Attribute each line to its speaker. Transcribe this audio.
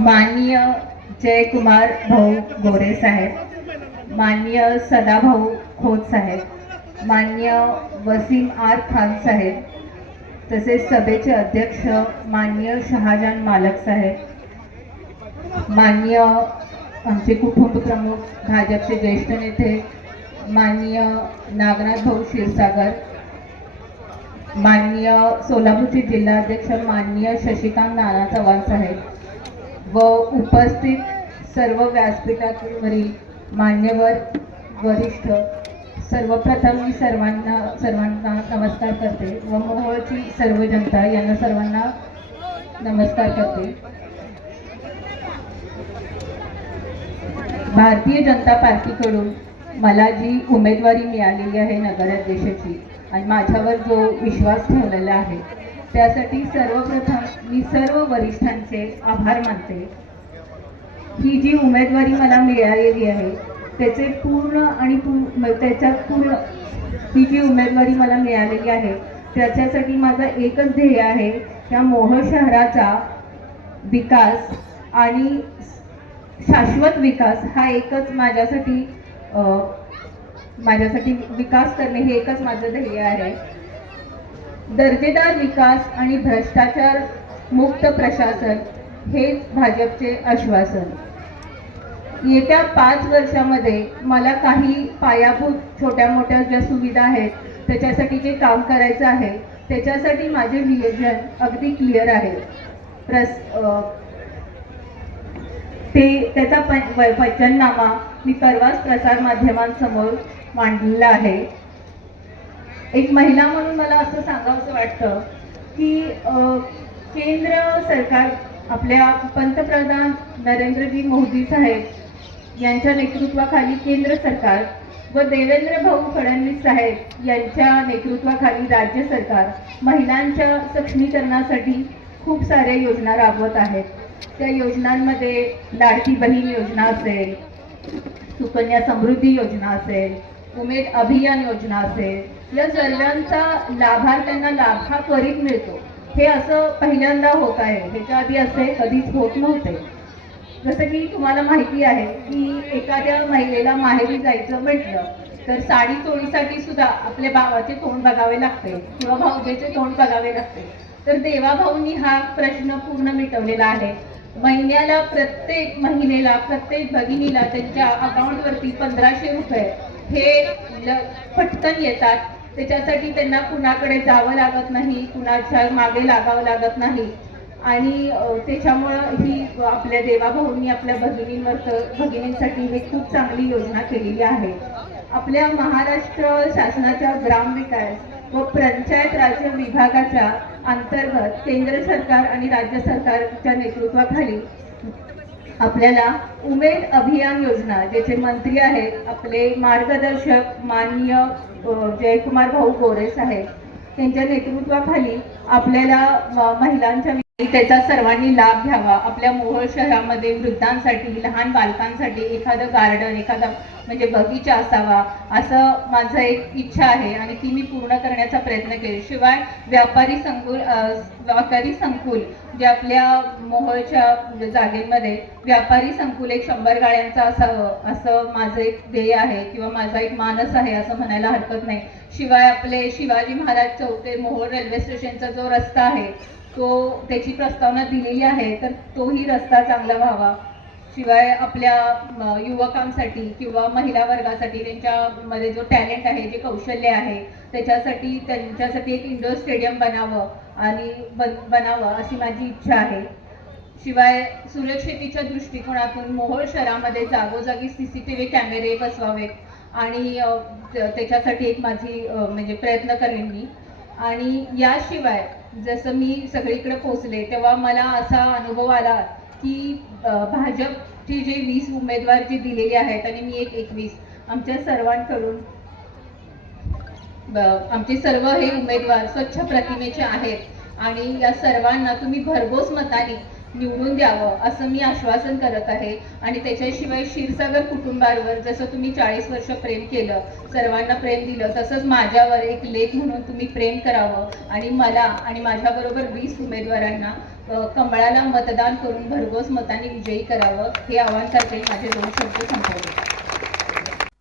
Speaker 1: माननीय जयकुमार भाऊ गोरे साहेब माननीय सदाभाऊ खोत साहेब माननीय वसीम आर खान साहेब तसेच सभेचे अध्यक्ष माननीय शहाजान मालक साहेब माननीय आमचे कुटुंब प्रमुख भाजपचे ज्येष्ठ नेते माननीय नागनाथ भाऊ क्षीरसागर माननीय सोलापूरचे जिल्हाध्यक्ष माननीय शशिकांत नाना चव्हाण साहेब व उपस्थित सर्व व्यासपीठावरील मान्यवर वरिष्ठ सर्वप्रथम मी सर्वांना सर्वांना नमस्कार करते व मोहोळची सर्व जनता यांना सर्वांना नमस्कार करते. भारतीय जनता पार्टीकडून मला जी उमेदवारी मिळालेली आहे नगराध्यक्षाची आणि माझ्यावर जो विश्वास ठेवलेला आहे त्यासाठी सर्वप्रथम मी सर्व वरिष्ठांचे आभार मानते. ही जी उमेदवारी मला मिळालेली आहे त्याचे पूर्ण आणि पूर्ण त्याच्यात पूर्ण ही जी उमेदवारी मला मिळालेली आहे त्याच्यासाठी माझा एकच ध्येय आहे त्या मोहोळ शहराचा विकास आणि शाश्वत विकास हा एकच माझ्यासाठी माझ्यासाठी विकास करणे हे एकच माझं ध्येय आहे. दर्जेदार विकास आणि भ्रष्टाचार मुक्त प्रशासन हेच भाजपचे आश्वासन. येत्या पाच वर्षामध्ये मला काही पायाभूत छोट्या मोठ्या ज्या सुविधा आहेत त्याच्यासाठी जे काम करायचं आहे त्याच्यासाठी माझे नियोजन अगदी क्लिअर आहे. प्रस ते त्याचा पं पंचनामा मी परवाच प्रसार माध्यमांसमोर मांडलेलं आहे. एक महिला म्हणून मला असं सांगावंसं वाटतं की केंद्र सरकार आपल्या पंतप्रधान नरेंद्रजी मोदी साहेब यांच्या नेतृत्वाखाली केंद्र सरकार व देवेंद्र भाऊ फडणवीस साहेब यांच्या नेतृत्वाखाली राज्य सरकार महिलांच्या सक्षमीकरणासाठी खूप साऱ्या योजना राबवत आहेत. त्या योजनांमध्ये लाडकी बहीण योजना असेल सुकन्या समृद्धी योजना असेल उमेद अभियान योजना असेल या सर्वांचा लाभार्थ्यांना लाभ हा त्वरित मिळतो. हे असं पहिल्यांदा होत आहे. ह्याच्या आधी असे कधीच होत नव्हते. जसं की तुम्हाला माहिती आहे की एखाद्या महिलेला माहेरी जायचं म्हटलं तर साडी चोळीसाठी सुद्धा आपल्या भावाचे तोंड बघावे लागते किंवा भाऊजेचे तोंड बघावे लागते. तर देवाभाऊंनी हा प्रश्न पूर्ण मिटवलेला आहे. महिन्याला प्रत्येक महिलेला प्रत्येक भगिनीला त्यांच्या अकाउंटवरती पंधराशे रुपये हे पटकन येतात. त्याच्यासाठी त्यांना कुणाकडे जावं लागत नाही कुणाच्या मागे लागावं लागत नाही. आणि त्याच्यामुळं ही आपल्या देवाभाऊंनी आपल्या भगिनींवर भगिनींसाठी हे खूप चांगली योजना केलेली आहे. आपल्या महाराष्ट्र शासनाच्या ग्रामविकास व पंचायत राज्य विभागाच्या अंतर्गत केंद्र सरकार आणि राज्य सरकारच्या नेतृत्वाखाली आपल्याला उमेद अभियान योजना ज्याचे मंत्री आहेत आपले मार्गदर्शक माननीय जयकुमार भाऊ गोरे साहेब त्यांच्या नेतृत्वाखाली आपल्याला महिलांच्या त्याचा सर्वांनी लाभ घ्यावा. आपल्या मोहोळ शहरामध्ये वृद्धांसाठी लहान बालकांसाठी एखादं गार्डन एखादा म्हणजे बगीचा असावा असं माझं एक इच्छा आहे आणि ती मी पूर्ण करण्याचा प्रयत्न केला शिवाय व्यापारी संकुल व्यापारी संकुल जे आपल्या मोहोळच्या जागेमध्ये व्यापारी संकुल एक शंभर गाड्यांचा असावं असं माझं एक ध्येय आहे किंवा माझा एक मानस आहे असं म्हणायला हरकत नाही. शिवाय आपले शिवाजी महाराज चौक ते मोहोळ रेल्वे स्टेशनचा जो रस्ता आहे तो त्याची प्रस्तावना दिलेली आहे तर तोही रस्ता चांगला व्हावा. शिवाय आपल्या युवकांसाठी किंवा महिला वर्गासाठी त्यांच्यामध्ये जो टॅलेंट आहे जे कौशल्य आहे त्याच्यासाठी त्यांच्यासाठी एक इंडोर स्टेडियम बनावं. आणि बन बनावं अशी माझी इच्छा आहे. शिवाय सुरक्षितेच्या दृष्टिकोनातून मोहोळ शहरामध्ये जागोजागी सी सी टी व्ही कॅमेरे बसवावेत आणि त्याच्यासाठी एक माझी म्हणजे प्रयत्न करेन मी. आणि याशिवाय जसं मी सगळीकडे पोचले तेव्हा मला असा अनुभव आला की भाजपची भाजपचे जे वीस उमेदवार जे दिलेले आहेत आणि मी एक एकवीस आमच्या सर्वांकडून आमचे सर्व हे उमेदवार स्वच्छ प्रतिमेचे आहेत आणि या सर्वांना तुम्ही भरघोस मताने निवडून द्यावं असं मी आश्वासन करत आहे. आणि त्याच्याशिवाय क्षीरसागर कुटुंबावर जसं तुम्ही चाळीस वर्ष प्रेम केलं सर्वांना प्रेम दिलं तसंच माझ्यावर एक लेख म्हणून तुम्ही प्रेम करावं आणि मला आणि माझ्याबरोबर वीस उमेदवारांना कमळाला मतदान करून भरघोस मतांनी विजयी करावं हे आव्हान करते. माझे दोन शब्द संपवले.